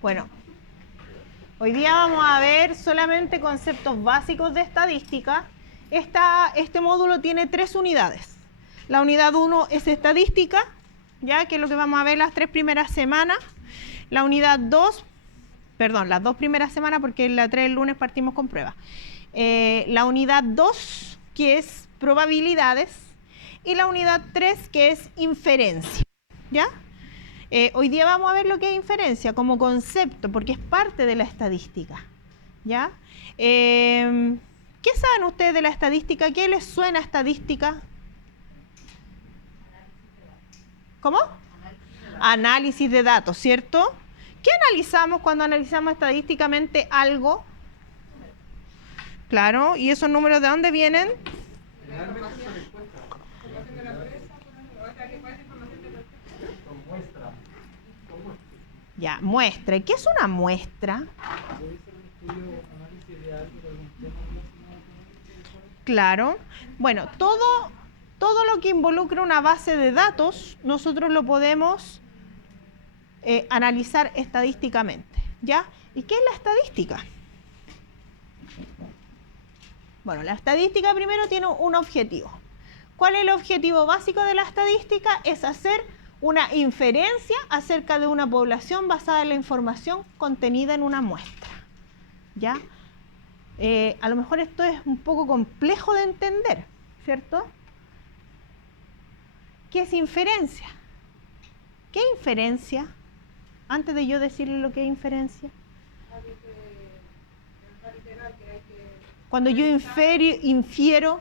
Bueno, hoy día vamos a ver solamente conceptos básicos de estadística. Este módulo tiene 3 unidades. La unidad 1 es estadística, ya que es lo que vamos a ver las 3 primeras semanas. La unidad 2, perdón, las 2 primeras semanas, porque en la 3 el lunes partimos con pruebas. La unidad 2, que es probabilidades, y la unidad 3, que es inferencia, ¿ya? Hoy día vamos a ver lo que es inferencia como concepto, porque es parte de la estadística, ¿ya? ¿Qué saben ustedes de la estadística? ¿Qué les suena estadística? ¿Cómo? Análisis de datos, ¿cierto? ¿Qué analizamos cuando analizamos estadísticamente algo? Claro, ¿y esos números de dónde vienen? Ya, muestra. ¿Y qué es una muestra? Claro. Bueno, todo lo que involucra una base de datos, nosotros lo podemos analizar estadísticamente, ¿ya? ¿Y qué es la estadística? Bueno, la estadística primero tiene un objetivo. ¿Cuál es el objetivo básico de la estadística? Es hacer una inferencia acerca de una población basada en la información contenida en una muestra, ¿ya? A lo mejor esto es un poco complejo de entender, ¿cierto? ¿Qué es inferencia? ¿Qué es inferencia? Antes de yo decirle lo que es inferencia. Cuando yo infiero.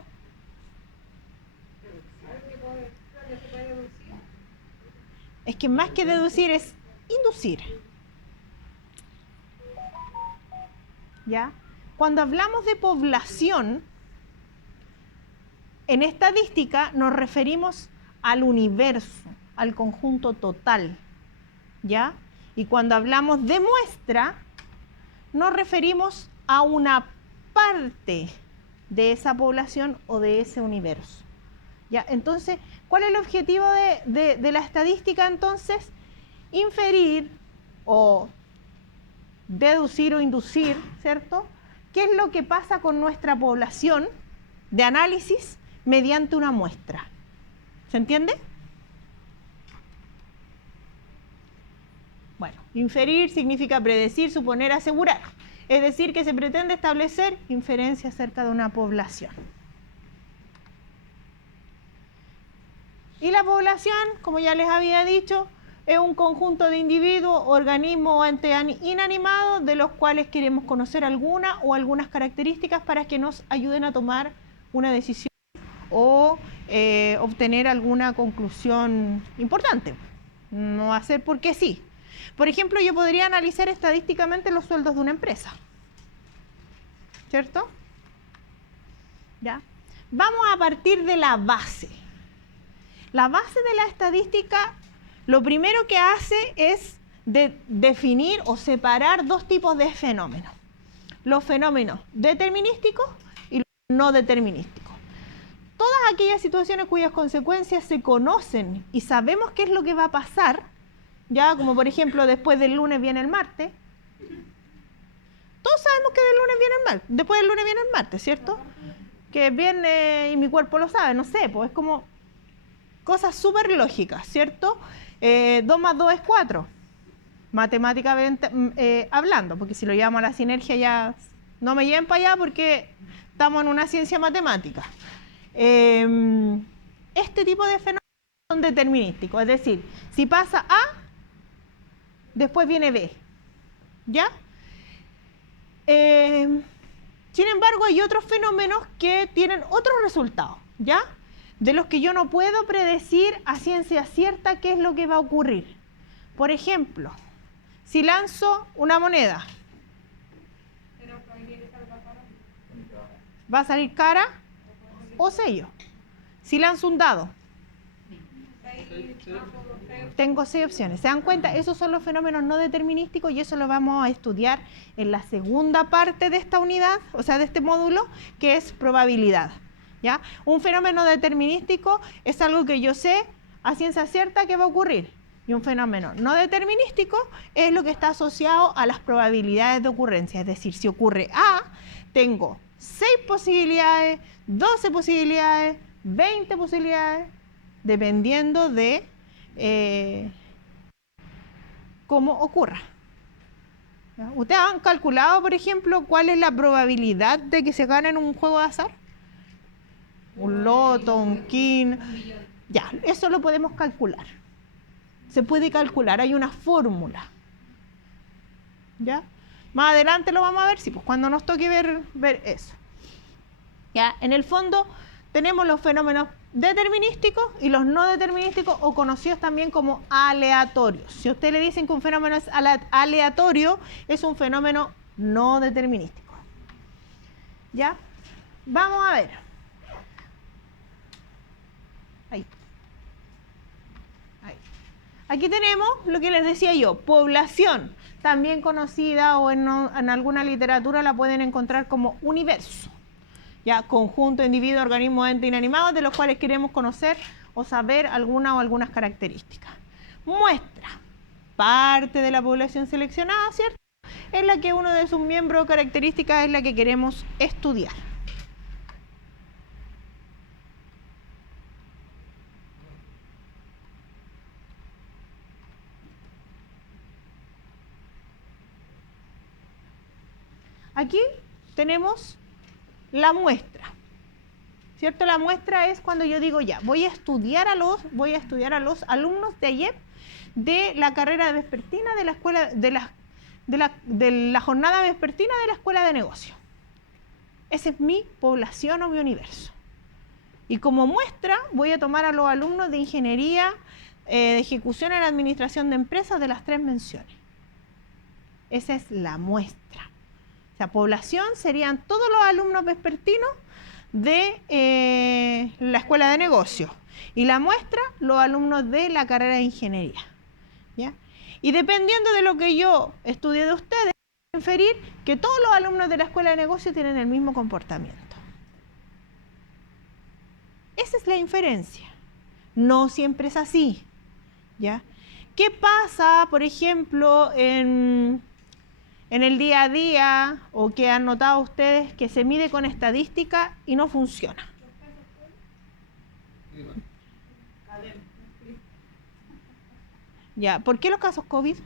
Es que más que deducir es inducir. ¿Ya? Cuando hablamos de población, en estadística nos referimos al universo, al conjunto total, ¿ya? Y cuando hablamos de muestra, nos referimos a una parte de esa población o de ese universo, ¿ya? Entonces, ¿cuál es el objetivo de la estadística entonces? Inferir o deducir o inducir, ¿cierto? ¿Qué es lo que pasa con nuestra población de análisis mediante una muestra? ¿Se entiende? Bueno, inferir significa predecir, suponer, asegurar. Es decir, que se pretende establecer inferencia acerca de una población. Y la población, como ya les había dicho, es un conjunto de individuos, organismos o entes inanimados de los cuales queremos conocer alguna o algunas características para que nos ayuden a tomar una decisión o obtener alguna conclusión importante. No hacer porque sí. Por ejemplo, yo podría analizar estadísticamente los sueldos de una empresa, ¿cierto? ¿Ya? Vamos a partir de la base. La base de la estadística, lo primero que hace es definir o separar 2 tipos de fenómenos. Los fenómenos determinísticos y los no determinísticos. Todas aquellas situaciones cuyas consecuencias se conocen y sabemos qué es lo que va a pasar, ya como por ejemplo después del lunes viene el martes. Todos sabemos que del lunes viene el martes, después del lunes viene el martes, ¿cierto? Que viene y mi cuerpo lo sabe, no sé, pues es como cosas súper lógicas, ¿cierto? 2 más 2 es 4, matemáticamente hablando, porque si lo llevamos a la sinergia ya no me lleven para allá porque estamos en una ciencia matemática. Este tipo de fenómenos son determinísticos, es decir, si pasa A, después viene B, ¿ya? Sin embargo, hay otros fenómenos que tienen otros resultados, ¿ya? De los que yo no puedo predecir a ciencia cierta qué es lo que va a ocurrir. Por ejemplo, si lanzo una moneda, ¿va a salir cara o sello? Si lanzo un dado, tengo 6 opciones. ¿Se dan cuenta? Esos son los fenómenos no determinísticos y eso lo vamos a estudiar en la segunda parte de esta unidad, o sea, de este módulo, que es probabilidad, ¿ya? Un fenómeno determinístico es algo que yo sé a ciencia cierta que va a ocurrir. Y un fenómeno no determinístico es lo que está asociado a las probabilidades de ocurrencia. Es decir, si ocurre A, tengo 6 posibilidades, 12 posibilidades, 20 posibilidades, dependiendo de cómo ocurra. ¿Ya? ¿Ustedes han calculado, por ejemplo, cuál es la probabilidad de que se gane en un juego de azar? Un loto, un king. Ya, eso lo podemos calcular. Se puede calcular, hay una fórmula. ¿Ya? Más adelante lo vamos a ver, sí, pues cuando nos toque ver eso. ¿Ya? En el fondo tenemos los fenómenos determinísticos y los no determinísticos, o conocidos también como aleatorios. Si a usted le dicen que un fenómeno es aleatorio, es un fenómeno no determinístico. ¿Ya? Vamos a ver. Ahí. Aquí tenemos lo que les decía yo, población, también conocida o en alguna literatura la pueden encontrar como universo. Ya, conjunto, individuo, organismo, ente inanimados, de los cuales queremos conocer o saber alguna o algunas características. Muestra, parte de la población seleccionada, ¿cierto? Es la que uno de sus miembros o características es la que queremos estudiar. Aquí tenemos la muestra, ¿cierto? La muestra es cuando yo digo ya, voy a estudiar a los alumnos de ayer de la carrera vespertina de la escuela, de la jornada vespertina de la escuela de negocios. Esa es mi población o mi universo. Y como muestra voy a tomar a los alumnos de ingeniería, de ejecución en administración de empresas de las 3 menciones. Esa es la muestra. La población serían todos los alumnos vespertinos de la escuela de negocios. Y la muestra, los alumnos de la carrera de ingeniería. ¿Ya? Y dependiendo de lo que yo estudie de ustedes, inferir que todos los alumnos de la escuela de negocios tienen el mismo comportamiento. Esa es la inferencia. No siempre es así. ¿Ya? ¿Qué pasa, por ejemplo, en el día a día, o que han notado ustedes que se mide con estadística y no funciona? Ya, ¿por qué los casos COVID?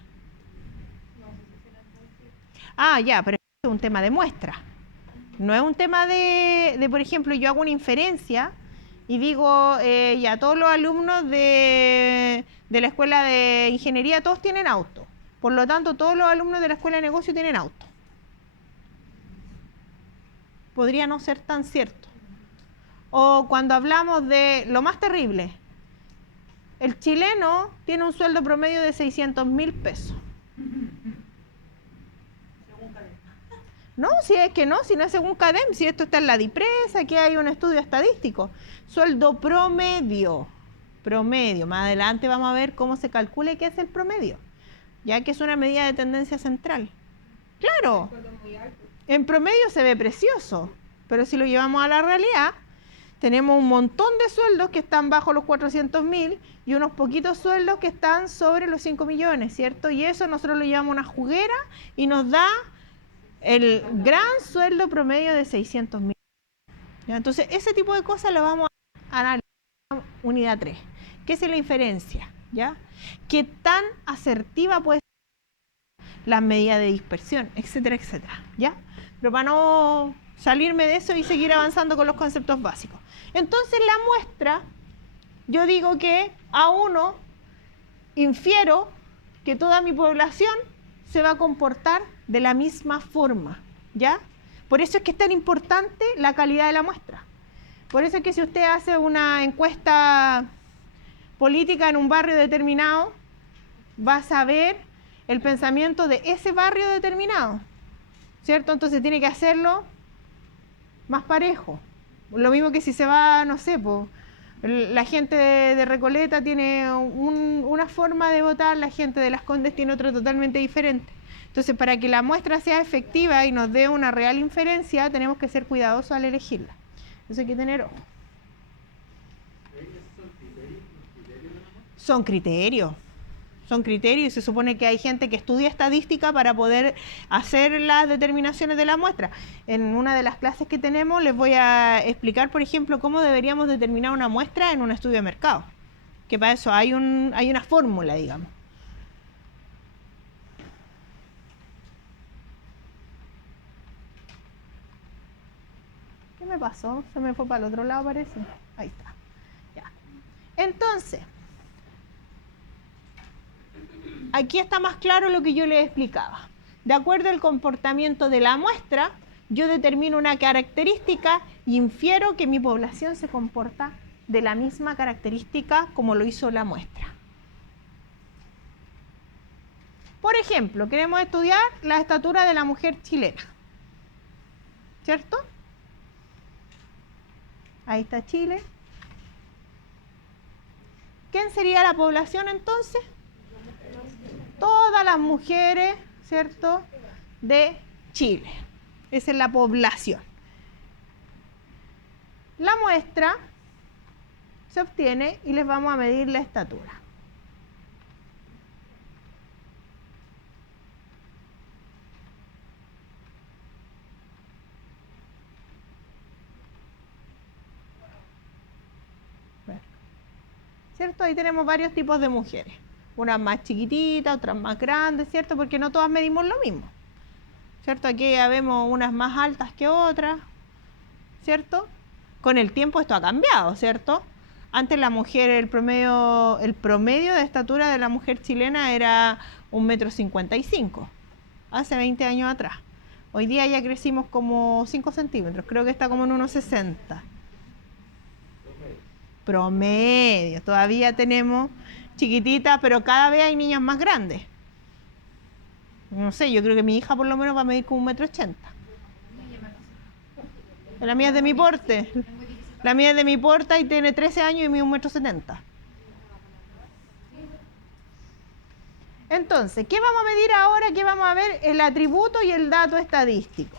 Ah, ya, pero es un tema de muestra. No es un tema de por ejemplo, yo hago una inferencia y digo, ya, todos los alumnos de la escuela de ingeniería, todos tienen auto. Por lo tanto, todos los alumnos de la escuela de negocio tienen auto. Podría no ser tan cierto. O cuando hablamos de lo más terrible, el chileno tiene un sueldo promedio de 600.000 pesos. No, si es que no, si no es según CADEM, si esto está en la DIPRES, aquí hay un estudio estadístico. Sueldo promedio, más adelante vamos a ver cómo se calcula qué es el promedio, ya que es una medida de tendencia central. Claro, en promedio se ve precioso, pero si lo llevamos a la realidad, tenemos un montón de sueldos que están bajo los 400.000 y unos poquitos sueldos que están sobre los 5 millones, ¿cierto? Y eso nosotros lo llevamos a una juguera y nos da el gran sueldo promedio de 600.000. Entonces, ese tipo de cosas lo vamos a analizar en unidad 3, que es la inferencia, ¿ya? ¿Qué tan asertiva puede ser la medida de dispersión, etcétera, etcétera, ¿ya? Pero para no salirme de eso y seguir avanzando con los conceptos básicos. Entonces, la muestra, yo digo que A1 infiero que toda mi población se va a comportar de la misma forma, ¿ya? Por eso es que es tan importante la calidad de la muestra. Por eso es que si usted hace una encuesta política en un barrio determinado, va a saber el pensamiento de ese barrio determinado, ¿cierto? Entonces tiene que hacerlo más parejo. Lo mismo que si se va, no sé, la gente de Recoleta tiene una forma de votar, la gente de Las Condes tiene otra totalmente diferente. Entonces, para que la muestra sea efectiva y nos dé una real inferencia, tenemos que ser cuidadosos al elegirla. Eso hay que tener ojo. ¿Son criterios? son criterios y se supone que hay gente que estudia estadística para poder hacer las determinaciones de la muestra. En una de las clases que tenemos les voy a explicar, por ejemplo, cómo deberíamos determinar una muestra en un estudio de mercado. Que para eso hay una fórmula, digamos. ¿Qué me pasó? Se me fue para el otro lado, parece. Ahí está. Ya. Entonces, aquí está más claro lo que yo les explicaba. De acuerdo al comportamiento de la muestra, yo determino una característica y infiero que mi población se comporta de la misma característica como lo hizo la muestra. Por ejemplo, queremos estudiar la estatura de la mujer chilena, ¿cierto? Ahí está Chile. ¿Quién sería la población entonces? Todas las mujeres, ¿cierto?, de Chile. Esa es la población. La muestra se obtiene y les vamos a medir la estatura. ¿Cierto? Ahí tenemos varios tipos de mujeres. Unas más chiquititas, otras más grandes, ¿cierto? Porque no todas medimos lo mismo, ¿cierto? Aquí ya vemos unas más altas que otras, ¿cierto? Con el tiempo esto ha cambiado, ¿cierto? Antes la mujer, el promedio de estatura de la mujer chilena era 1,55 m, hace 20 años atrás. Hoy día ya crecimos como 5 centímetros, creo que está como en 1,60 m. Promedio, todavía tenemos chiquititas, pero cada vez hay niñas más grandes. No sé, yo creo que mi hija por lo menos va a medir como 1,80 m. La mía es de mi porte. La mía es de mi porte y tiene 13 años y mide 1,70 m. Entonces, ¿qué vamos a medir ahora? ¿Qué vamos a ver? El atributo y el dato estadístico.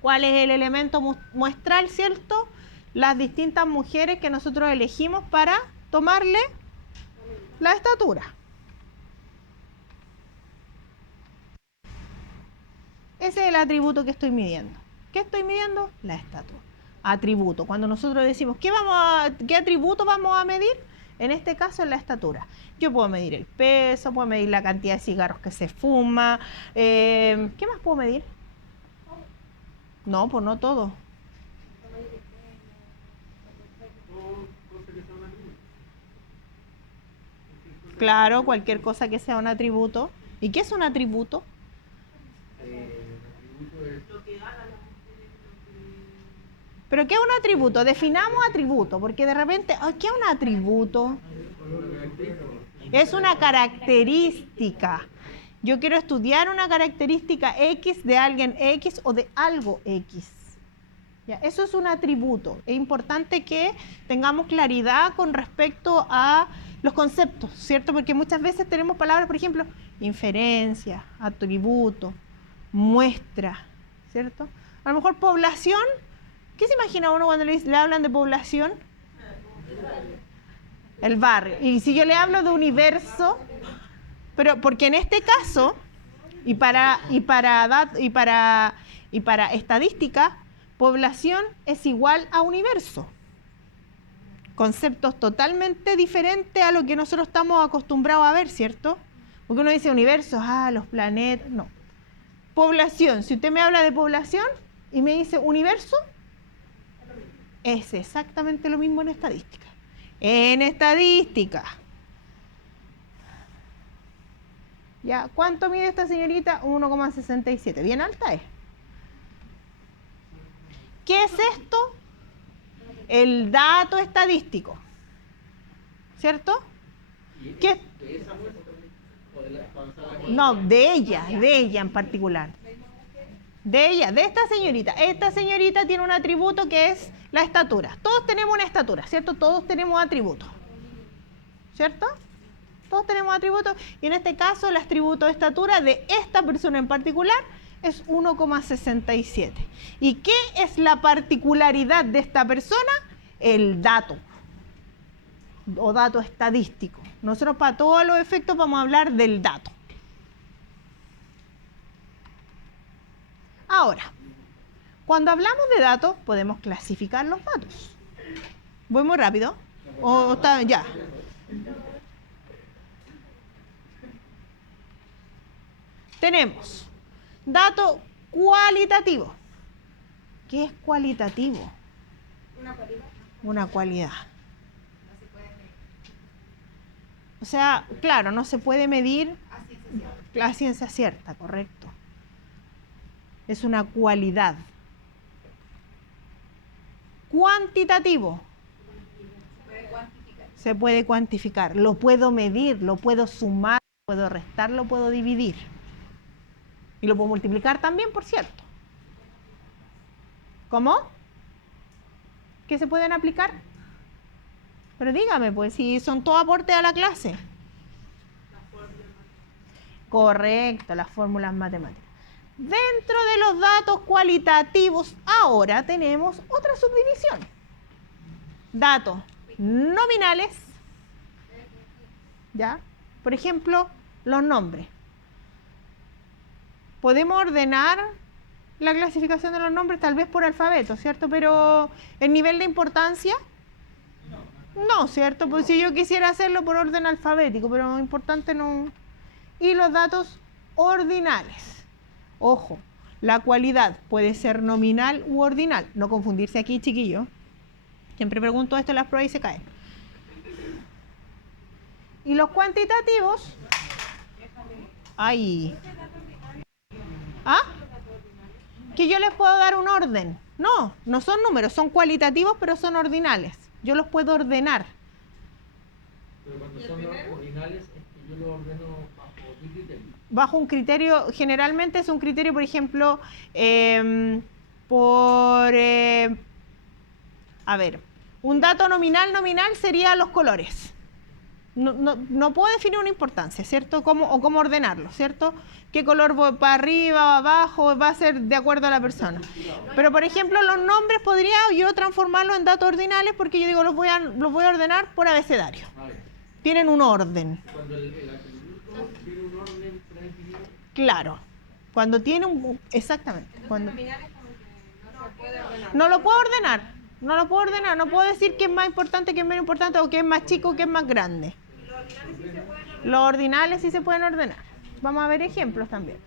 ¿Cuál es el elemento muestral, cierto? Las distintas mujeres que nosotros elegimos para tomarle la estatura. Ese es el atributo que estoy midiendo. ¿Qué estoy midiendo? La estatura. Atributo. Cuando nosotros decimos, ¿qué atributo vamos a medir? En este caso es la estatura. Yo puedo medir el peso, puedo medir la cantidad de cigarros que se fuma. ¿Qué más puedo medir? No, pues no todo. Claro, cualquier cosa que sea un atributo. ¿Y qué es un atributo? ¿Pero qué es un atributo? Definamos atributo, porque de repente, ¿qué es un atributo? Es una característica. Yo quiero estudiar una característica X de alguien X o de algo X. ¿Ya? Eso es un atributo. Es importante que tengamos claridad con respecto a los conceptos, ¿cierto? Porque muchas veces tenemos palabras, por ejemplo, inferencia, atributo, muestra, ¿cierto? A lo mejor población. ¿Qué se imagina uno cuando le hablan de población? El barrio. Y si yo le hablo de universo, pero porque en este caso, y para estadística, población es igual a universo. Conceptos totalmente diferentes a lo que nosotros estamos acostumbrados a ver, ¿cierto? Porque uno dice universo, los planetas, no. Población, si usted me habla de población y me dice universo, es exactamente lo mismo en estadística. En estadística. ¿Ya? ¿Cuánto mide esta señorita? 1,67. Bien alta es. ¿Qué es esto? El dato estadístico. ¿Cierto? ¿Qué? No, de ella en particular. De ella, de esta señorita. Esta señorita tiene un atributo que es la estatura. Todos tenemos una estatura, ¿cierto? Todos tenemos atributos, ¿cierto? Todos tenemos atributos y en este caso el atributo de estatura de esta persona en particular es 1,67. ¿Y qué es la particularidad de esta persona? El dato o dato estadístico. Nosotros para todos los efectos vamos a hablar del dato. Ahora, cuando hablamos de datos, podemos clasificar los datos. ¿Voy muy rápido? ¿O está ya? Tenemos dato cualitativo. ¿Qué es cualitativo? Una cualidad. Una cualidad. No se puede medir. O sea, claro, no se puede medir A ciencia cierta. la ciencia cierta, correcto. Es una cualidad. Cuantitativo. Se puede cuantificar. Se puede cuantificar. Lo puedo medir, lo puedo sumar, lo puedo restar, lo puedo dividir. Y lo puedo multiplicar también, por cierto. ¿Cómo? ¿Qué se pueden aplicar? Pero dígame, pues, si son todo aporte a la clase. Correcto, las fórmulas matemáticas. Dentro de los datos cualitativos, ahora tenemos otra subdivisión. Datos nominales. ¿Ya? Por ejemplo, los nombres. Podemos ordenar la clasificación de los nombres tal vez por alfabeto, ¿cierto? Pero el nivel de importancia, no, ¿cierto? Pues si yo quisiera hacerlo por orden alfabético, pero importante no. Y los datos ordinales. Ojo, la cualidad puede ser nominal u ordinal. No confundirse aquí, chiquillos. Siempre pregunto esto en las pruebas y se caen. Y los cuantitativos. Ay. ¿Ah? Que yo les puedo dar un orden. No, no son números, son cualitativos, pero son ordinales. Yo los puedo ordenar. Pero cuando son ordinales es que yo lo ordeno bajo mi criterio. Bajo un criterio, generalmente es un criterio, por ejemplo, a ver, un dato nominal sería los colores. No puedo definir una importancia, ¿cierto? O cómo ordenarlo, ¿cierto? ¿Qué color va para arriba o abajo? Va a ser de acuerdo a la persona. Pero, por ejemplo, los nombres podría yo transformarlos en datos ordinales porque yo digo, los voy a ordenar por abecedario. Tienen un orden. Cuando el atributo tiene un orden predefinido. Claro. Cuando tiene un... Exactamente. Entonces, Cuando, nominal es como que no se puede ordenar. no lo puedo ordenar. No lo puedo ordenar. No puedo decir qué es más importante, qué es menos importante, o qué es más chico, qué es más grande. Los ordinales sí se pueden ordenar. Vamos a ver ejemplos también.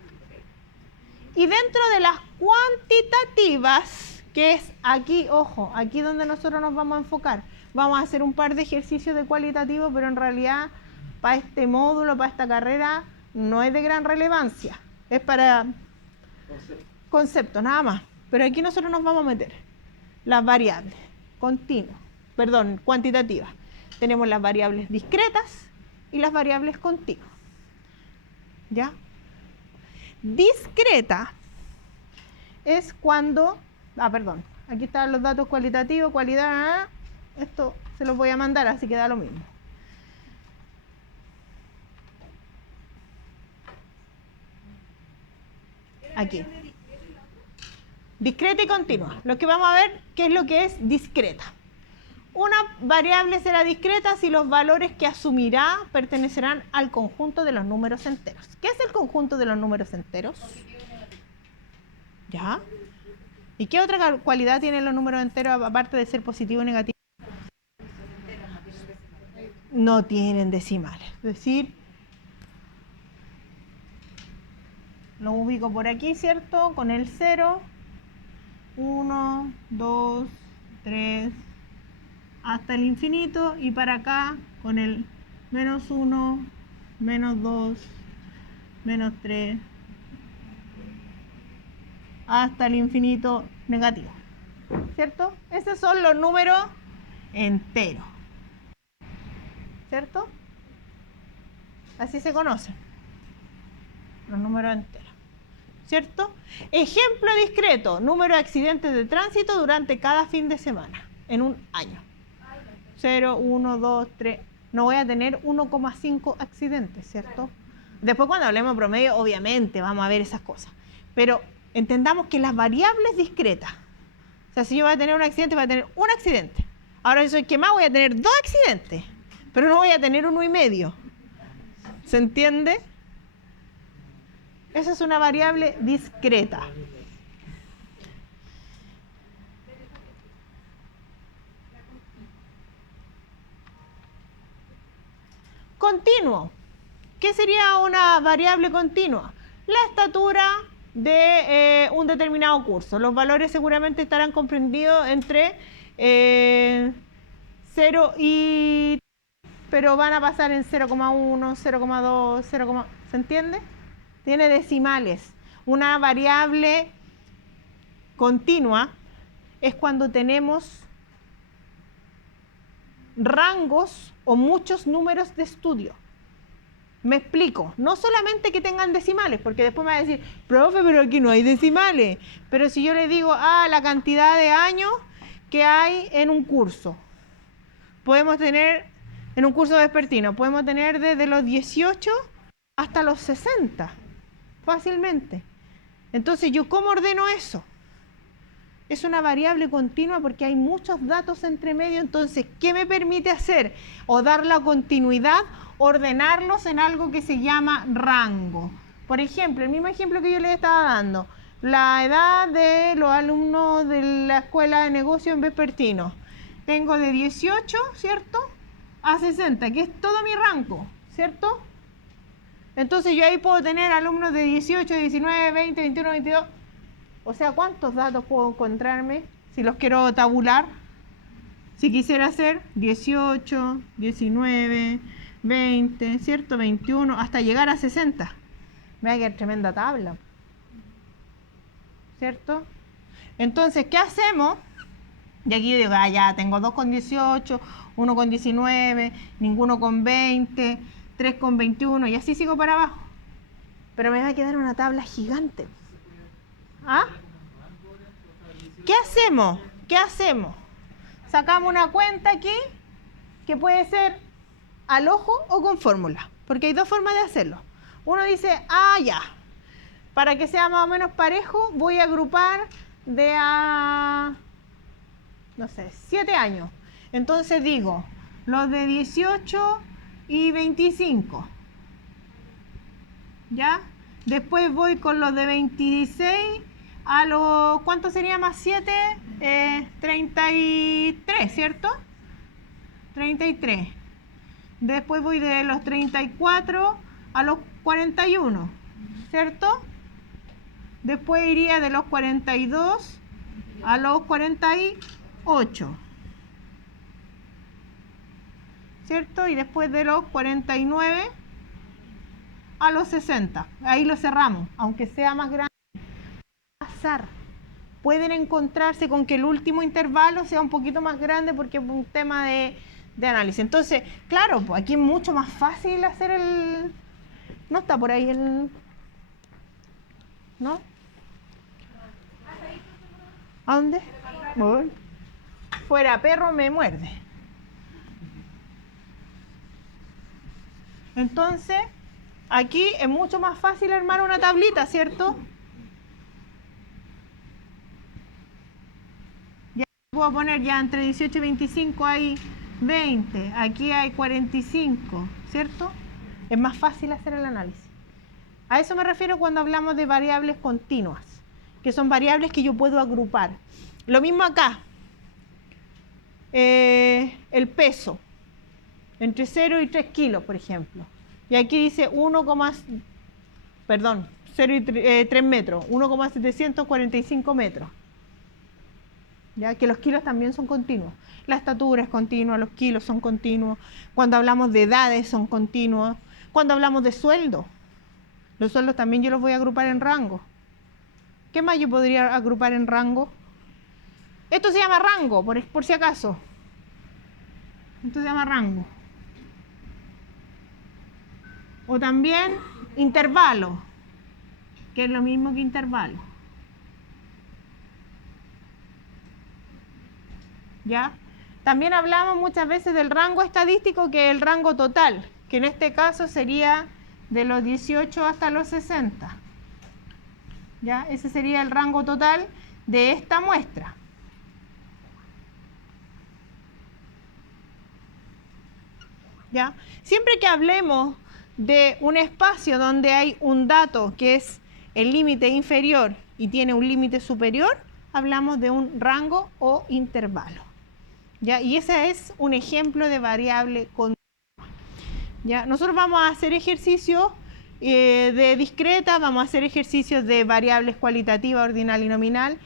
Y dentro de las cuantitativas, que es aquí, ojo, aquí donde nosotros nos vamos a enfocar, vamos a hacer un par de ejercicios de cualitativo, pero en realidad para este módulo, para esta carrera, no es de gran relevancia. Es para conceptos, nada más. Pero aquí nosotros nos vamos a meter las variables cuantitativas. Tenemos las variables discretas y las variables continuas. ¿Ya? Discreta es cuando... aquí están los datos cualitativos, cualidad... Esto se los voy a mandar, así que da lo mismo. Aquí. Discreta y continua. Lo que vamos a ver, ¿qué es lo que es discreta? Una variable será discreta si los valores que asumirá pertenecerán al conjunto de los números enteros. ¿Qué es el conjunto de los números enteros? ¿Ya? ¿Y qué otra cualidad tienen los números enteros aparte de ser positivo o negativo? No tienen decimales. Es decir, lo ubico por aquí, ¿cierto? Con el 0, 1, 2, 3, hasta el infinito, y para acá con el menos 1, menos 2, menos 3, hasta el infinito negativo, ¿cierto? Esos son los números enteros, ¿cierto? Así se conocen los números enteros, ¿cierto? Ejemplo discreto: número de accidentes de tránsito durante cada fin de semana en un año. 0, 1, 2, 3. No voy a tener 1,5 accidentes, ¿cierto? Después, cuando hablemos de promedio, obviamente vamos a ver esas cosas. Pero entendamos que las variables discretas, o sea, si yo voy a tener un accidente, voy a tener un accidente. Ahora, si soy quemado, voy a tener 2 accidentes. pero no voy a tener 1,5. ¿Se entiende? Esa es una variable discreta. Continuo. ¿Qué sería una variable continua? La estatura de un determinado curso. Los valores seguramente estarán comprendidos entre 0 y... pero van a pasar en 0,1, 0,2, 0, ¿se entiende? Tiene decimales. Una variable continua es cuando tenemos rangos o muchos números de estudio. Me explico, no solamente que tengan decimales, porque después me va a decir, profe, pero aquí no hay decimales. Pero si yo le digo, la cantidad de años que hay en un curso, podemos tener, en un curso vespertino, podemos tener desde los 18 hasta los 60, fácilmente. Entonces, ¿yo cómo ordeno eso? Es una variable continua porque hay muchos datos entre medio. Entonces, ¿qué me permite hacer? O dar la continuidad, ordenarlos en algo que se llama rango. Por ejemplo, el mismo ejemplo que yo les estaba dando, la edad de los alumnos de la escuela de negocio en vespertino. Tengo de 18, ¿cierto?, a 60, que es todo mi rango, ¿cierto? Entonces yo ahí puedo tener alumnos de 18, 19, 20, 21, 22. O sea, ¿cuántos datos puedo encontrarme si los quiero tabular? Si quisiera hacer 18, 19, 20, ¿cierto? 21, hasta llegar a 60. Me va a quedar tremenda tabla, ¿cierto? Entonces, ¿qué hacemos? Y aquí yo digo, ya tengo 2 con 18, 1 con 19, ninguno con 20, 3 con 21, y así sigo para abajo. Pero me va a quedar una tabla gigante. ¿Ah? ¿Qué hacemos? ¿Qué hacemos? Sacamos una cuenta aquí que puede ser al ojo o con fórmula, porque hay 2 formas de hacerlo. Uno dice, ya, para que sea más o menos parejo, voy a agrupar de a, no sé, 7 años. Entonces digo, los de 18 y 25, ¿ya? Después voy con los de 26 a los, ¿cuánto sería más 7? 33, ¿cierto? 33. Después voy de los 34 a los 41, ¿cierto? Después iría de los 42 a los 48, ¿cierto? Y después de los 49 a los 60. Ahí lo cerramos, aunque sea más grande. Pasar. Pueden encontrarse con que el último intervalo sea un poquito más grande porque es un tema de análisis. Entonces, claro, pues aquí es mucho más fácil hacer el... No está por ahí el... ¿No? ¿A dónde? Voy. Fuera perro me muerde. Entonces, aquí es mucho más fácil armar una tablita, ¿cierto? Ya puedo poner ya entre 18 y 25 hay 20, aquí hay 45, ¿cierto? Es más fácil hacer el análisis. A eso me refiero cuando hablamos de variables continuas, que son variables que yo puedo agrupar. Lo mismo acá. El peso, entre 0 y 3 kilos, por ejemplo. Y aquí dice 0 y 3 metros, 1,745 metros. Ya que los kilos también son continuos. La estatura es continua, los kilos son continuos. Cuando hablamos de edades son continuos. Cuando hablamos de sueldo, los sueldos también yo los voy a agrupar en rango. ¿Qué más yo podría agrupar en rango? Esto se llama rango, por si acaso. Esto se llama rango. O también intervalo, que es lo mismo que intervalo. ¿Ya? También hablamos muchas veces del rango estadístico, que es el rango total, que en este caso sería de los 18 hasta los 60. ¿Ya? Ese sería el rango total de esta muestra. ¿Ya? Siempre que hablemos de un espacio donde hay un dato que es el límite inferior y tiene un límite superior, hablamos de un rango o intervalo. ¿Ya? Y ese es un ejemplo de variable continua. ¿Ya? Nosotros vamos a hacer ejercicios de discreta, vamos a hacer ejercicios de variables cualitativa, ordinal y nominal,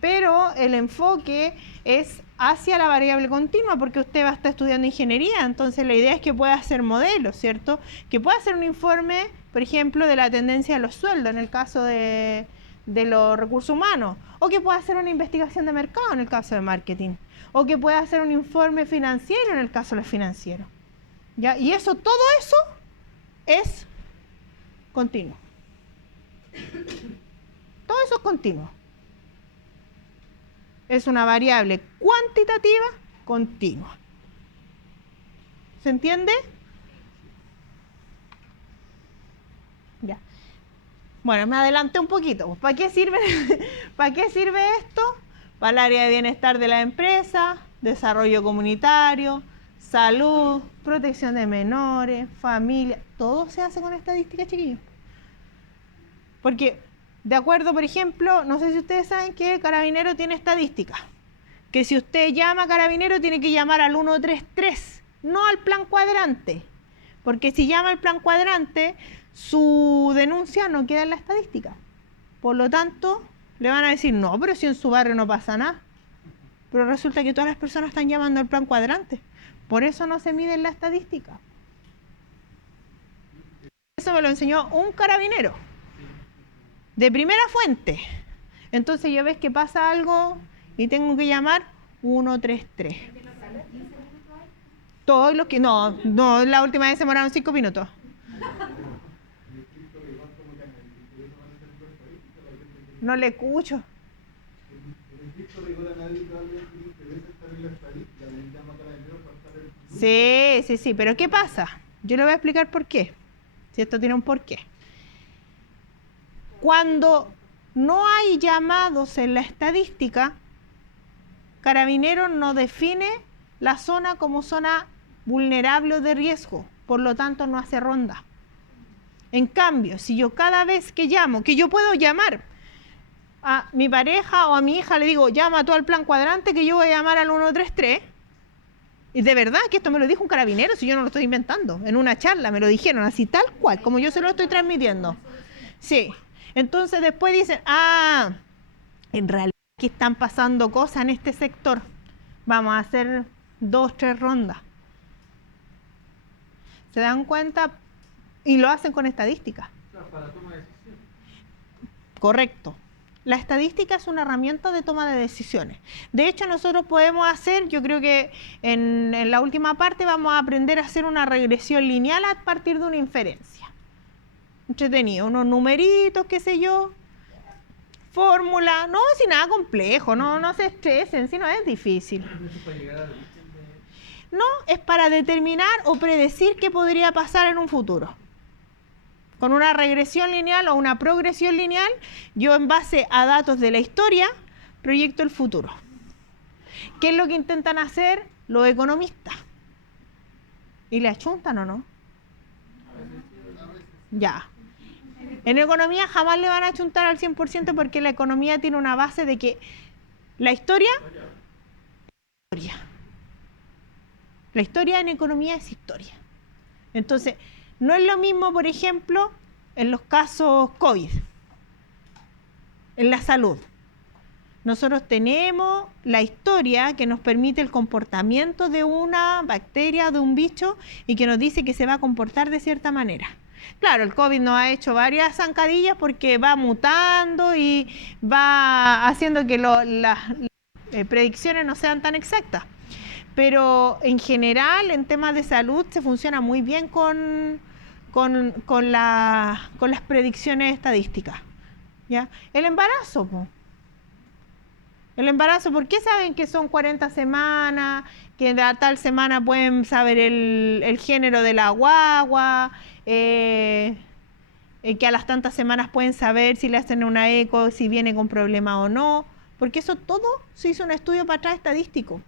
pero el enfoque es hacia la variable continua porque usted va a estar estudiando ingeniería, entonces la idea es que pueda hacer modelos, ¿cierto? Que pueda hacer un informe, por ejemplo, de la tendencia de los sueldos en el caso de los recursos humanos, o que pueda hacer una investigación de mercado en el caso de marketing, o que pueda hacer un informe financiero en el caso de los financieros. ¿Ya? Y eso, todo eso es continuo. Todo eso es continuo. Es una variable cuantitativa continua. ¿Se entiende? Ya. Bueno, me adelanté un poquito. ¿Para qué sirve, ¿para qué sirve esto? Para el área de bienestar de la empresa, desarrollo comunitario, salud, protección de menores, familia. Todo se hace con estadística, chiquillos. Porque, de acuerdo, por ejemplo, no sé si ustedes saben que Carabinero tiene estadística. Que si usted llama a Carabinero tiene que llamar al 133, no al plan cuadrante. Porque si llama al plan cuadrante, su denuncia no queda en la estadística. Por lo tanto, le van a decir, no, pero si en su barrio no pasa nada. Pero resulta que todas las personas están llamando al plan cuadrante. Por eso no se mide en la estadística. Eso me lo enseñó un carabinero. De primera fuente. Entonces yo ves que pasa algo y tengo que llamar 133. Todos los que... No, la última vez se demoraron 5 minutos. No le escucho. Sí, pero ¿qué pasa? Yo le voy a explicar por qué. Si esto tiene un porqué. Cuando no hay llamados en la estadística, Carabineros no define la zona como zona vulnerable o de riesgo, por lo tanto no hace ronda. En cambio, si yo cada vez que llamo, que yo puedo llamar a mi pareja o a mi hija, le digo, llama tú al plan cuadrante que yo voy a llamar al 133, y de verdad que esto me lo dijo un carabinero, si yo no lo estoy inventando, en una charla me lo dijeron así tal cual, como yo se lo estoy transmitiendo. Sí. Entonces después dicen, en realidad aquí están pasando cosas en este sector. Vamos a hacer 2, 3 rondas. ¿Se dan cuenta? Y lo hacen con estadísticas. Para toma de decisiones. Correcto. La estadística es una herramienta de toma de decisiones. De hecho, nosotros podemos hacer, yo creo que en la última parte vamos a aprender a hacer una regresión lineal a partir de una inferencia. Entretenido, unos numeritos, qué sé yo, fórmula, no, sin nada complejo, no se estresen, si no es difícil. No, es para determinar o predecir qué podría pasar en un futuro. Con una regresión lineal o una progresión lineal, yo en base a datos de la historia, proyecto el futuro. ¿Qué es lo que intentan hacer los economistas? ¿Y le achuntan o no? Ya. En economía jamás le van a achuntar al 100% porque la economía tiene una base de que la historia en economía es historia. Entonces, no es lo mismo, por ejemplo, en los casos COVID, en la salud. Nosotros tenemos la historia que nos permite el comportamiento de una bacteria, de un bicho, y que nos dice que se va a comportar de cierta manera. Claro, el COVID nos ha hecho varias zancadillas porque va mutando y va haciendo que las predicciones no sean tan exactas. Pero en general, en temas de salud, se funciona muy bien con las predicciones estadísticas. ¿Ya? El embarazo, El embarazo, ¿por qué saben que son 40 semanas? Que a tal semana pueden saber el género de la guagua, que a las tantas semanas pueden saber si le hacen una eco, si viene con problema o no, porque eso todo se hizo un estudio para atrás estadístico.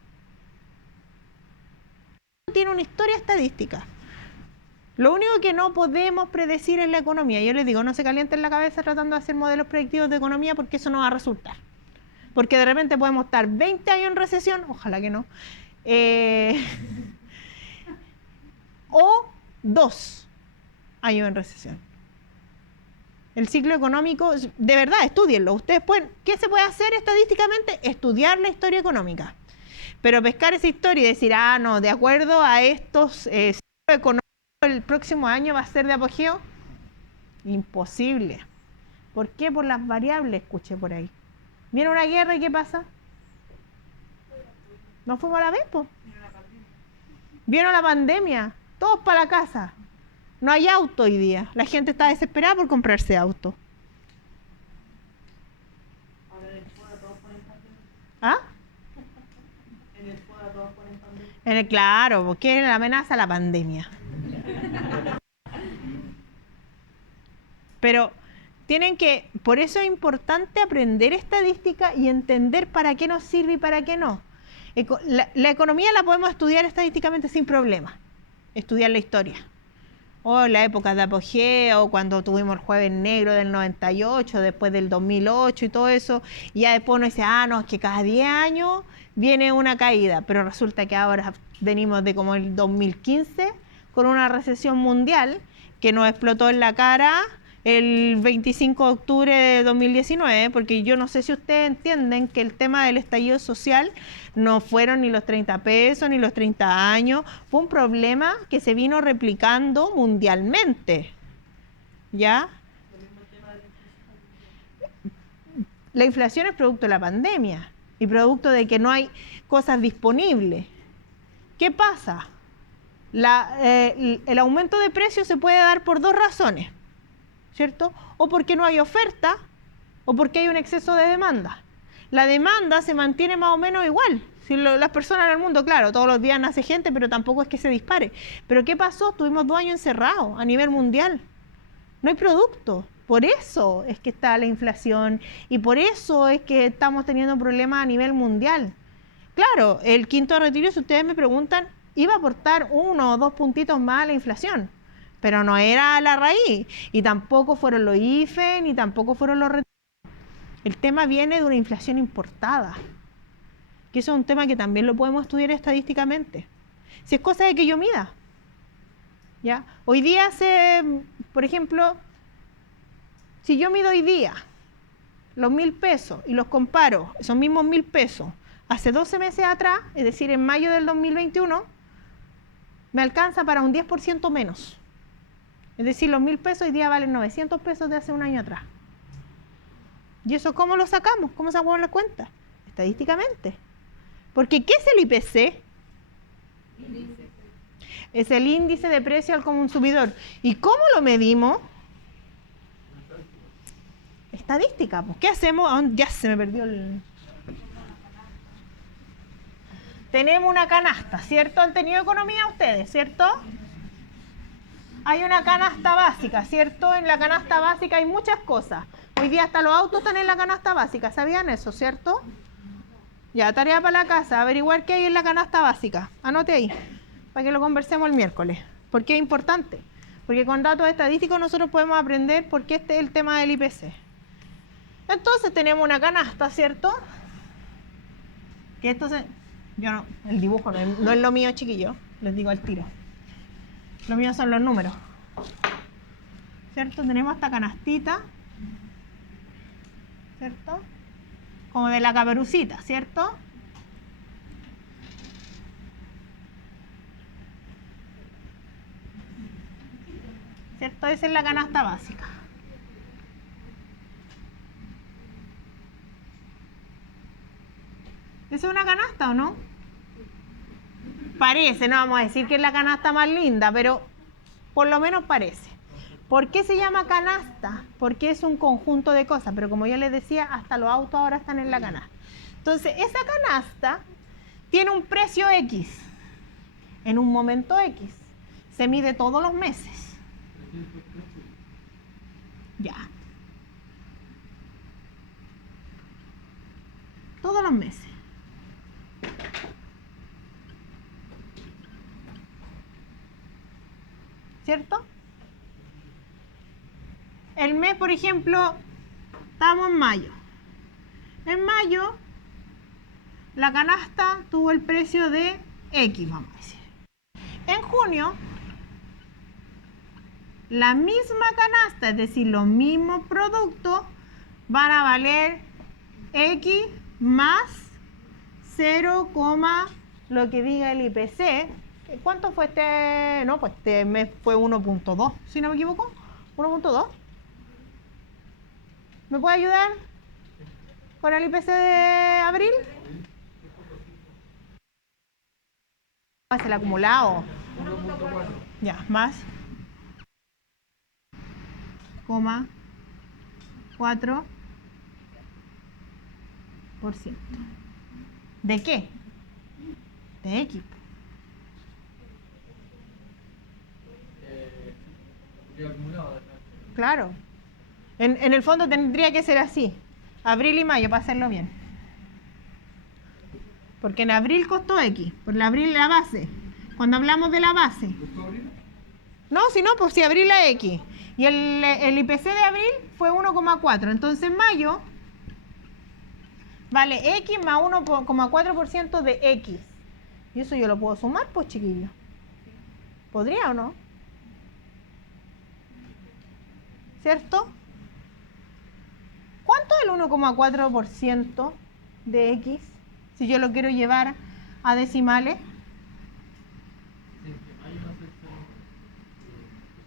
Tiene una historia estadística. Lo único que no podemos predecir es la economía. Yo les digo, no se calienten la cabeza tratando de hacer modelos predictivos de economía porque eso no va a resultar. Porque de repente podemos estar 20 años en recesión, ojalá que no, o 2 años en recesión. El ciclo económico, de verdad, estúdienlo. Ustedes pueden, ¿qué se puede hacer estadísticamente? Estudiar la historia económica. Pero pescar esa historia y decir, ah, no, de acuerdo a estos ciclos económicos, el próximo año va a ser de apogeo, imposible. ¿Por qué? Por las variables, escuché por ahí. Viene una guerra y ¿qué pasa? ¿No fuimos a la vez, po? Vino la pandemia, todos para la casa. No hay auto hoy día. La gente está desesperada por comprarse auto. ¿Ah? Claro, porque es la amenaza a la pandemia. Pero tienen que, por eso es importante aprender estadística y entender para qué nos sirve y para qué no. La economía la podemos estudiar estadísticamente sin problema. Estudiar la historia. O la época de apogeo, cuando tuvimos el jueves negro del 98, después del 2008 y todo eso. Y ya después uno dice, ah, no, es que cada 10 años viene una caída. Pero resulta que ahora venimos de como el 2015 con una recesión mundial que nos explotó en la cara el 25 de octubre de 2019, porque yo no sé si ustedes entienden que el tema del estallido social no fueron ni los 30 pesos ni los 30 años, fue un problema que se vino replicando mundialmente, ¿ya? La inflación es producto de la pandemia y producto de que no hay cosas disponibles. ¿Qué pasa? El aumento de precios se puede dar por 2 razones, ¿cierto? O porque no hay oferta o porque hay un exceso de demanda. La demanda se mantiene más o menos igual. Si las personas en el mundo, claro, todos los días nace gente, pero tampoco es que se dispare. Pero ¿qué pasó? Tuvimos 2 años encerrados a nivel mundial. No hay producto. Por eso es que está la inflación y por eso es que estamos teniendo problemas a nivel mundial. Claro, el quinto retiro, si ustedes me preguntan, iba a aportar 1 o 2 puntitos más a la inflación, pero no era la raíz, y tampoco fueron los IFE, ni tampoco fueron los retiros. El tema viene de una inflación importada, que eso es un tema que también lo podemos estudiar estadísticamente. Si es cosa de que yo mida, ¿ya? Hoy día por ejemplo, si yo mido hoy día los 1.000 pesos y los comparo, esos mismos 1.000 pesos, hace 12 meses atrás, es decir, en mayo del 2021, me alcanza para un 10% menos. Es decir, los 1.000 pesos hoy día valen 900 pesos de hace un año atrás. ¿Y eso cómo lo sacamos? ¿Cómo sacamos la cuenta? Estadísticamente. Porque ¿qué es el IPC? Es el índice de precio al consumidor. ¿Y cómo lo medimos? Estadística. Pues, ¿qué hacemos? Ya se me perdió el... Tenemos una canasta, ¿cierto? ¿Han tenido economía ustedes, cierto? Hay una canasta básica, ¿cierto? En la canasta básica hay muchas cosas. Hoy día hasta los autos están en la canasta básica, ¿sabían eso, cierto? Ya, tarea para la casa, averiguar qué hay en la canasta básica. Anote ahí, para que lo conversemos el miércoles. ¿Por qué es importante? Porque con datos estadísticos nosotros podemos aprender por qué este es el tema del IPC. Entonces tenemos una canasta, ¿cierto? Que esto yo no, el dibujo no es lo mío, chiquillo, les digo al tiro. Lo mío son los números, ¿cierto? Tenemos esta canastita, ¿cierto? Como de la Caperucita, ¿cierto? ¿Cierto? Esa es la canasta básica. ¿Esa es una canasta o no? Parece, no vamos a decir que es la canasta más linda, pero por lo menos parece. ¿Por qué se llama canasta? Porque es un conjunto de cosas, pero como yo les decía, hasta los autos ahora están en la canasta. Entonces, esa canasta tiene un precio X, en un momento X. Se mide todos los meses. Ya. Todos los meses. ¿cierto? El mes, por ejemplo, estamos en mayo. En mayo, la canasta tuvo el precio de X, vamos a decir. En junio, la misma canasta, es decir, los mismos productos, van a valer X más 0, lo que diga el IPC. ¿Cuánto fue este? No, pues este mes fue 1.2, si no me equivoco. 1.2. ¿Me puede ayudar con el IPC de abril? Es el acumulado. 1.4. Ya, más. 4%. ¿De qué? De X. Y acumulado. Claro. En el fondo tendría que ser así. Abril y mayo, para hacerlo bien. Porque en abril costó X. Por la abril la base. Cuando hablamos de la base. ¿Costó abril? No, si no, pues si abril la X. Y el IPC de abril fue 1,4. Entonces mayo vale X más 1,4% de X. Y eso yo lo puedo sumar, pues chiquillos. ¿Podría o no? ¿Cierto? ¿Cuánto es el 1,4% de X? Si yo lo quiero llevar a decimales.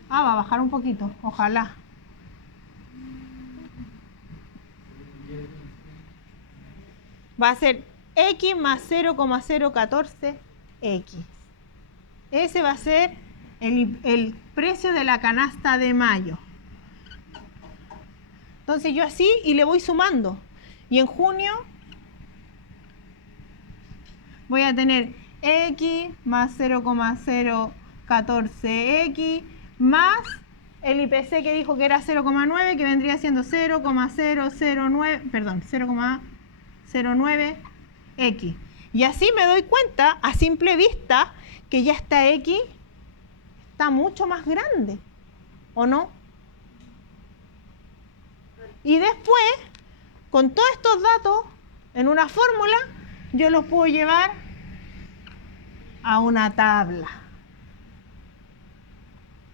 Ah, va a bajar un poquito, ojalá. Va a ser X más 0,014 X. Ese va a ser el precio de la canasta de mayo. Entonces yo así y le voy sumando. Y en junio voy a tener X más 0,014 X más el IPC que dijo que era 0,9, que vendría siendo 0,009, perdón, 0,09 X. Y así me doy cuenta a simple vista que ya esta X está mucho más grande, ¿o no? Y después, con todos estos datos, en una fórmula, yo los puedo llevar a una tabla.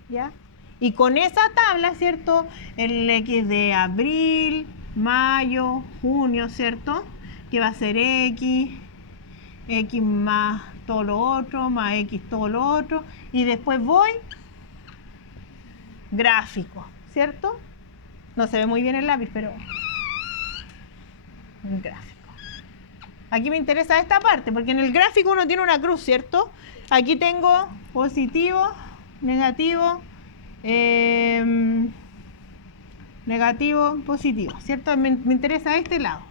¿Ya? Y con esa tabla, ¿cierto? El X de abril, mayo, junio, ¿cierto? Que va a ser X más todo lo otro, más X todo lo otro. Y después voy gráfico, ¿cierto? No se ve muy bien el lápiz, pero el gráfico. Aquí me interesa esta parte, porque en el gráfico uno tiene una cruz, ¿cierto? Aquí tengo positivo, negativo, negativo, positivo, ¿cierto? Me interesa este lado,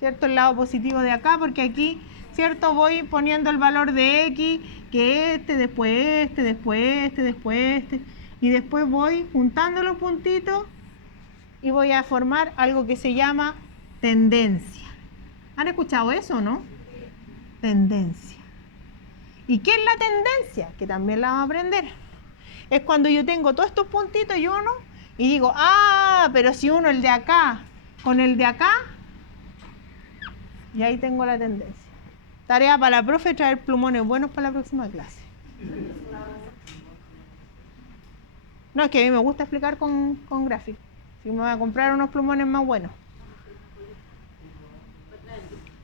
¿cierto? El lado positivo de acá, porque aquí, ¿cierto? Voy poniendo el valor de X, que después después este. Y después voy juntando los puntitos y voy a formar algo que se llama tendencia. ¿Han escuchado eso, no? Tendencia. ¿Y qué es la tendencia? Que también la vamos a aprender. Es cuando yo tengo todos estos puntitos y uno, y digo, ah, pero si uno el de acá con el de acá, y ahí tengo la tendencia. Tarea para la profe, traer plumones buenos para la próxima clase. No, es que a mí me gusta explicar con gráficos. Si me voy a comprar unos plumones más buenos.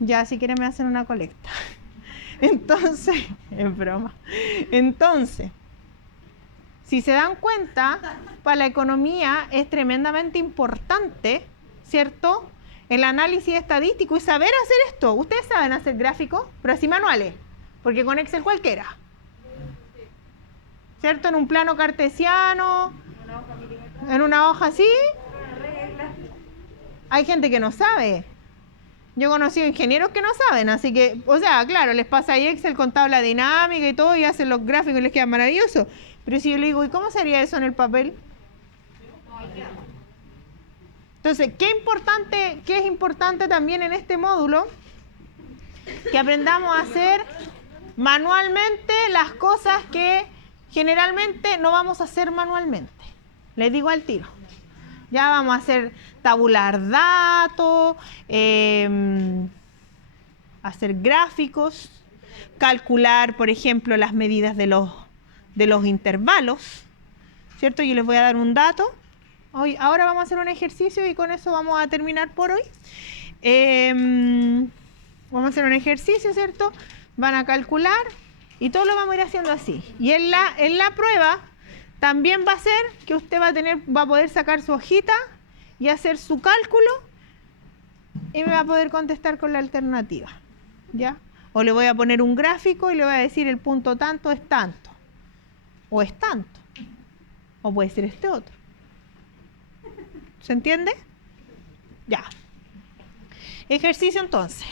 Ya, si quieren me hacen una colecta. Entonces, es broma. Entonces, si se dan cuenta, para la economía es tremendamente importante, ¿cierto? El análisis estadístico y saber hacer esto. Ustedes saben hacer gráficos, pero así manuales, porque con Excel cualquiera. ¿Cierto? En un plano cartesiano, en una hoja así. Hay gente que no sabe. Yo he conocido ingenieros que no saben, así que, o sea, claro, les pasa ahí Excel con tabla dinámica y todo, y hacen los gráficos y les queda maravilloso. Pero si yo le digo, ¿y cómo sería eso en el papel? Entonces, ¿qué es importante también en este módulo? Que aprendamos a hacer manualmente las cosas que generalmente no vamos a hacer manualmente. Les digo al tiro. Ya vamos a hacer tabular datos, hacer gráficos, calcular, por ejemplo, las medidas de los intervalos, ¿cierto? Yo les voy a dar un dato. Ahora vamos a hacer un ejercicio y con eso vamos a terminar por hoy. Vamos a hacer un ejercicio, ¿cierto? Van a calcular y todo lo vamos a ir haciendo así. Y en la prueba también va a ser que usted va a poder sacar su hojita y hacer su cálculo y me va a poder contestar con la alternativa, ¿ya? O le voy a poner un gráfico y le voy a decir el punto tanto es tanto, o es tanto, o puede ser este otro. ¿Se entiende? Ya. Ejercicio entonces.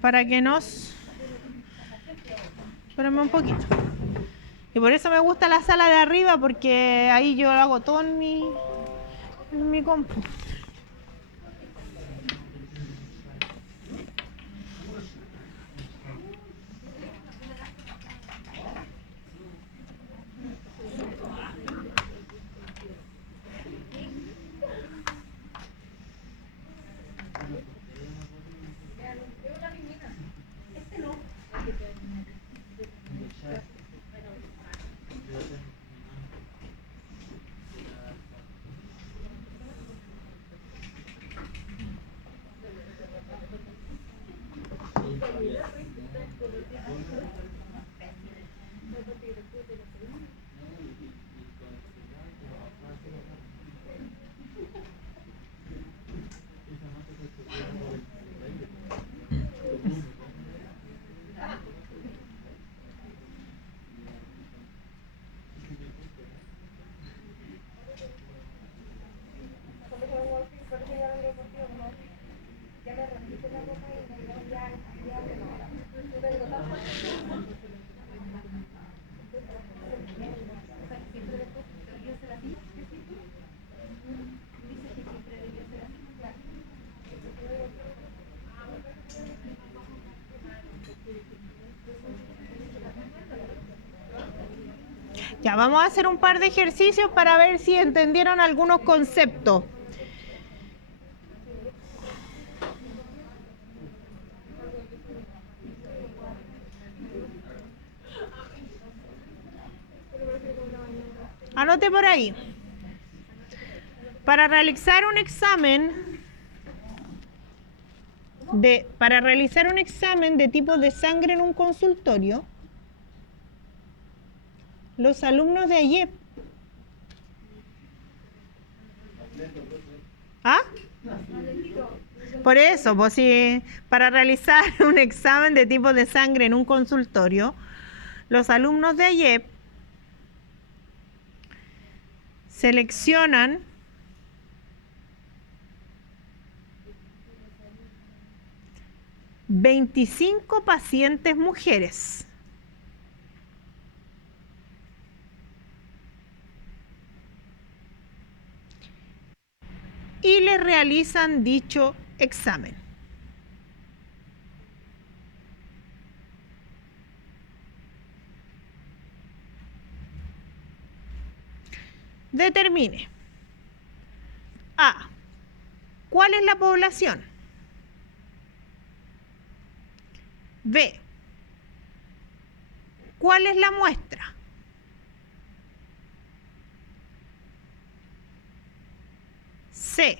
Para que espérame un poquito. Y por eso me gusta la sala de arriba, porque ahí yo hago todo en mi compu. Ya, vamos a hacer un par de ejercicios para ver si entendieron algunos conceptos. Anote por ahí. Para realizar un examen de tipo de sangre en un consultorio, los alumnos de AYEP. ¿Ah? Por eso, pues si para realizar un examen de tipo de sangre en un consultorio, los alumnos de AYEP seleccionan $25 pacientes mujeres. Y les realizan dicho examen. Determine. A. ¿Cuál es la población? B. ¿Cuál es la muestra? C.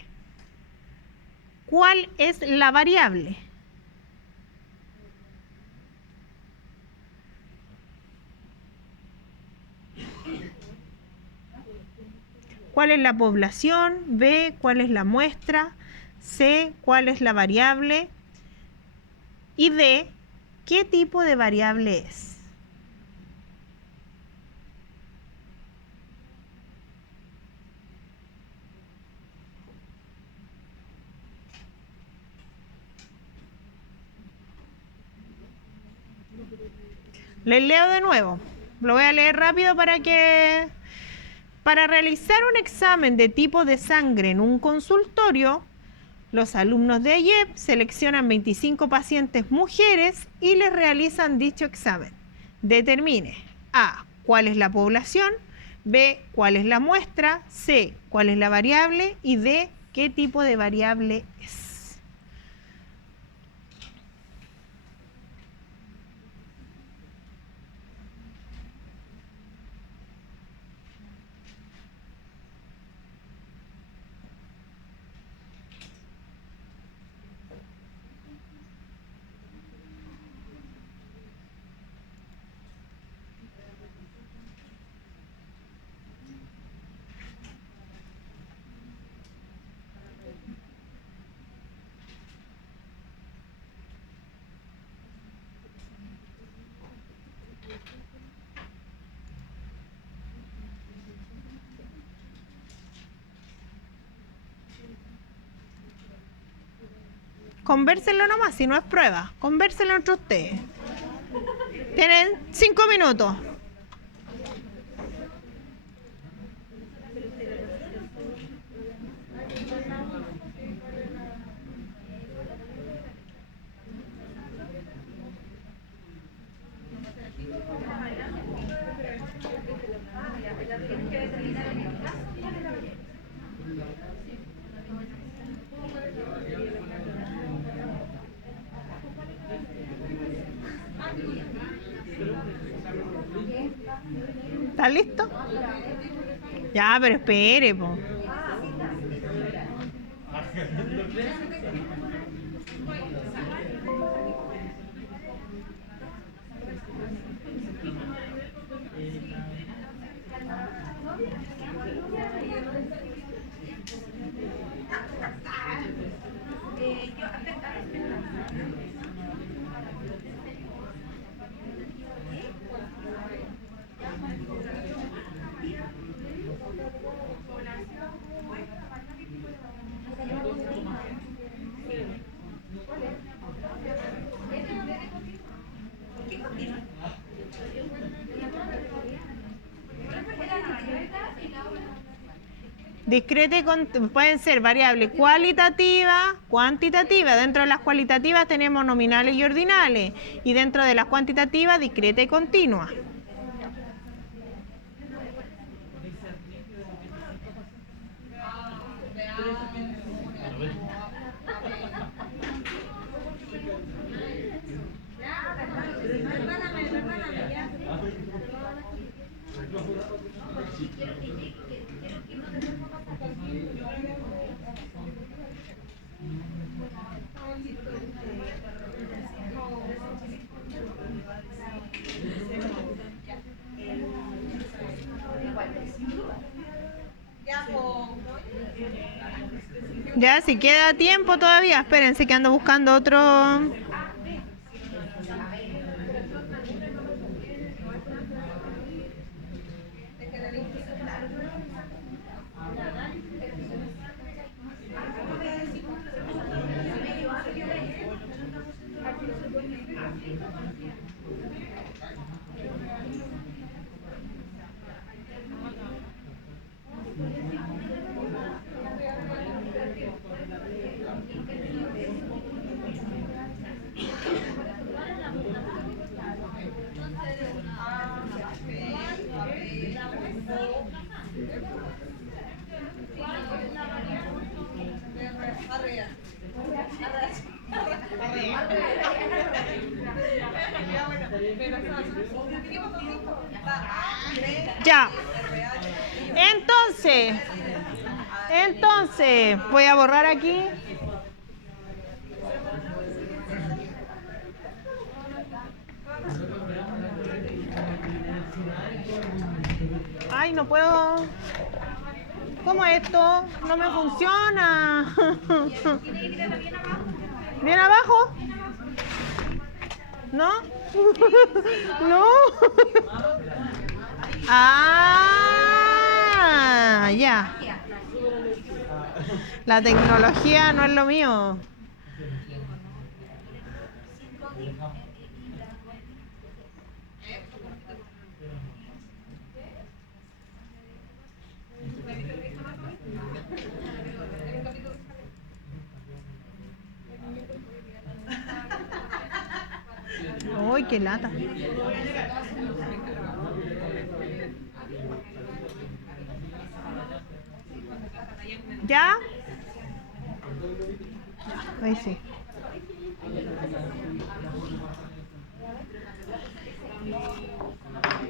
¿Cuál es la variable? ¿Cuál es la población? B. ¿Cuál es la muestra? C. ¿Cuál es la variable? Y D. ¿Qué tipo de variable es? Les leo de nuevo. Lo voy a leer rápido para realizar un examen de tipo de sangre en un consultorio, los alumnos de AYEP seleccionan 25 pacientes mujeres y les realizan dicho examen. Determine. A, cuál es la población, B, cuál es la muestra, C, cuál es la variable y D, qué tipo de variable es. Convérsenlo nomás, si no es prueba. Convérsenlo entre ustedes. Tienen 5 minutos. ¿Está listo? Ya, pero espere, po. Discreta pueden ser variables cualitativas, cuantitativas. Dentro de las cualitativas tenemos nominales y ordinales. Y dentro de las cuantitativas, discreta y continua. Ya, si queda tiempo todavía, espérense que ando buscando otro. Ya. Entonces, voy a borrar aquí. Ay, no puedo. ¿Cómo esto? No me funciona. ¿Bien abajo? ¿No? No. Ah, ya. La tecnología no es lo mío. Uy, qué lata. ¿Ya? Ahí sí.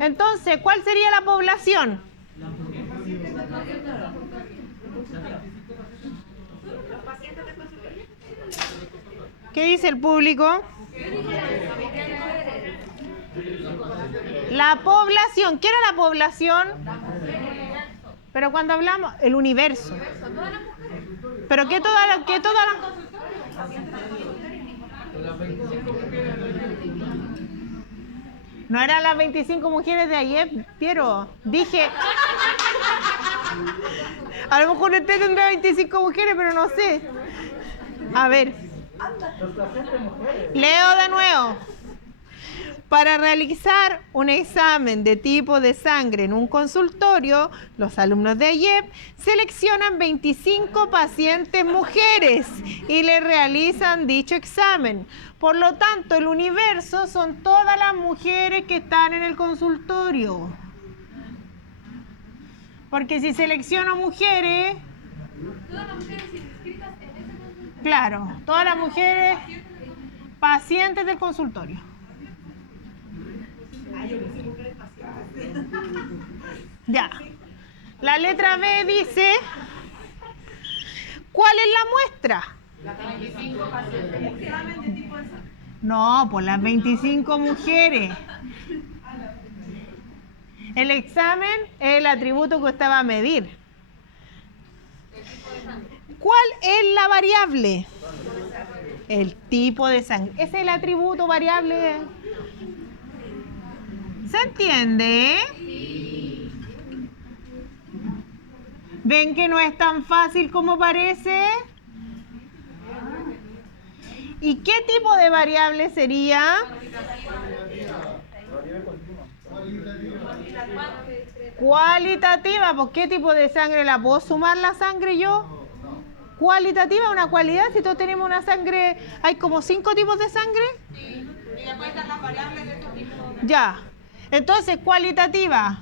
Entonces, ¿cuál sería la población? ¿Qué dice el público? La población. ¿Qué era la población? Pero cuando hablamos, el universo. Pero ¿qué toda la... No eran las 25 mujeres de ayer, Piero. Dije... A lo mejor usted tendrá 25 mujeres, pero no sé. A ver. Leo de nuevo. Para realizar un examen de tipo de sangre en un consultorio, los alumnos de AIEP seleccionan 25 pacientes mujeres y le realizan dicho examen. Por lo tanto, el universo son todas las mujeres que están en el consultorio. Porque si selecciono mujeres... Todas las mujeres inscritas en ese consultorio. Claro, todas las mujeres pacientes del consultorio. Ya. La letra B dice, ¿cuál es la muestra? No, pues las 25 mujeres. El examen es el atributo que usted va a medir. ¿Cuál es la variable? El tipo de sangre. Ese es el atributo variable. ¿Se entiende? ¿Ven que no es tan fácil como parece? ¿Y qué tipo de variable sería? Cualitativa. ¿Por qué tipo de sangre? ¿La puedo sumar la sangre yo? Cualitativa, una cualidad. Si todos tenemos una sangre, hay como 5 tipos de sangre. Sí, y después están las variables de estos tipos. Ya. Entonces, cualitativa.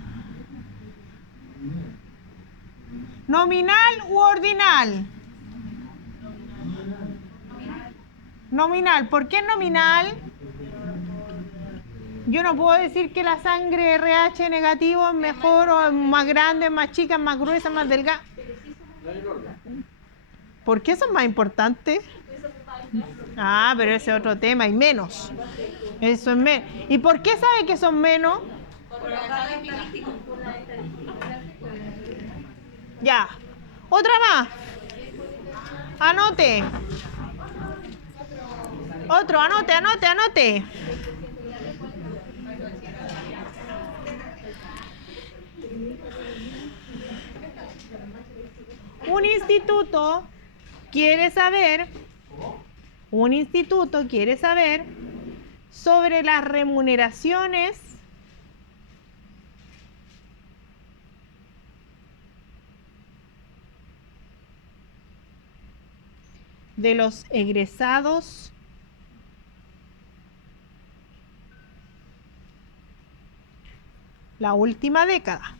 ¿Nominal u ordinal? Nominal. ¿Por qué nominal? Yo no puedo decir que la sangre RH negativo es mejor o es más grande, más chica, más gruesa, más delgada. ¿Por qué eso es más importante? Ah, pero ese es otro tema, hay menos. Eso es menos. ¿Y por qué sabe que son menos? Por la estadística. Ya. Otra más. Anote. Otro, anote. Un instituto quiere saber sobre las remuneraciones de los egresados la última década.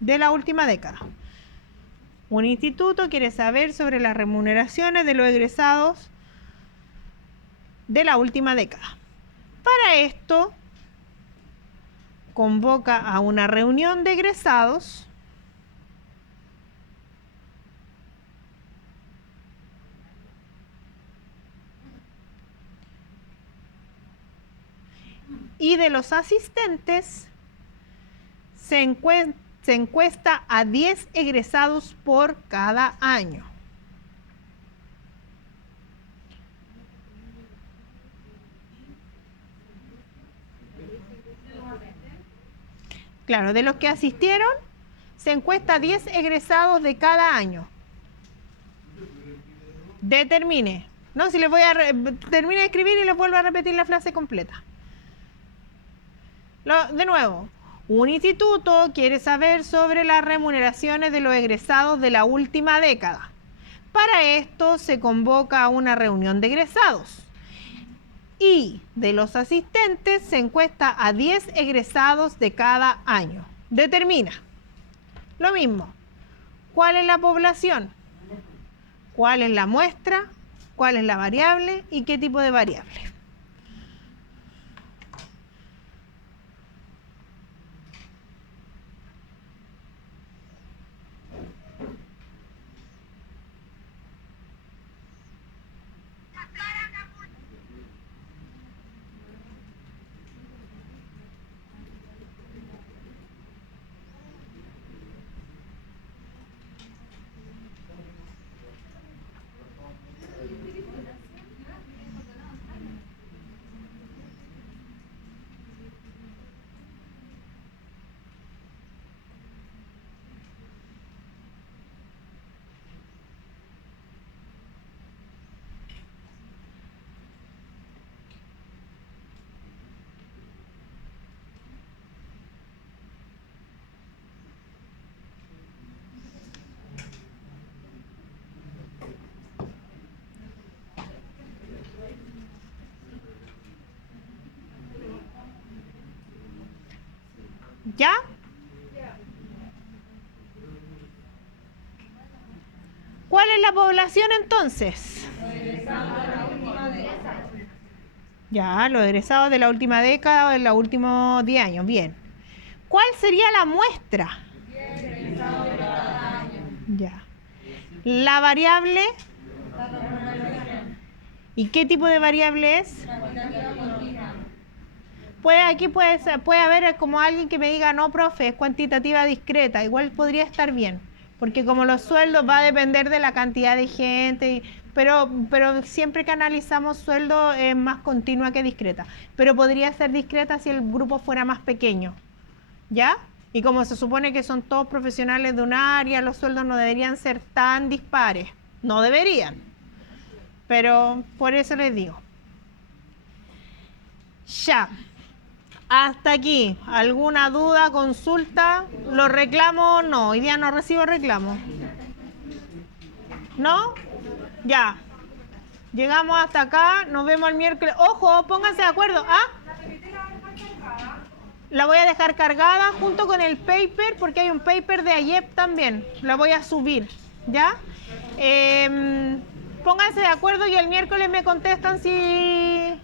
De la última década. Un instituto quiere saber sobre las remuneraciones de los egresados de la última década. Para esto, convoca a una reunión de egresados y de los asistentes se encuesta a 10 egresados por cada año. Claro, de los que asistieron, se encuesta a 10 egresados de cada año. Determine. No, si les voy a... termine de escribir y les vuelvo a repetir la frase completa. De nuevo. Un instituto quiere saber sobre las remuneraciones de los egresados de la última década. Para esto se convoca a una reunión de egresados Y de los asistentes se encuesta a 10 egresados de cada año. Determina. Lo mismo. ¿Cuál es la población? ¿Cuál es la muestra? ¿Cuál es la variable? ¿Y qué tipo de variable? ¿Ya? ¿Cuál es la población entonces? Ya, los egresados de la última década o de los últimos 10 años. Bien. ¿Cuál sería la muestra? Ya. La variable. ¿Y qué tipo de variable es? Aquí puede haber como alguien que me diga, no, profe, es cuantitativa discreta. Igual podría estar bien, porque como los sueldos va a depender de la cantidad de gente, pero siempre que analizamos sueldo es más continua que discreta. Pero podría ser discreta si el grupo fuera más pequeño, ¿ya? Y como se supone que son todos profesionales de un área, los sueldos no deberían ser tan dispares. No deberían, pero por eso les digo. Ya. Hasta aquí, ¿alguna duda, consulta? ¿Los reclamos? No, hoy día no recibo reclamos. ¿No? Ya. Llegamos hasta acá, nos vemos el miércoles. Ojo, pónganse de acuerdo. La voy a dejar cargada junto con el paper, porque hay un paper de AYEP también. La voy a subir, ¿ya? Pónganse de acuerdo y el miércoles me contestan si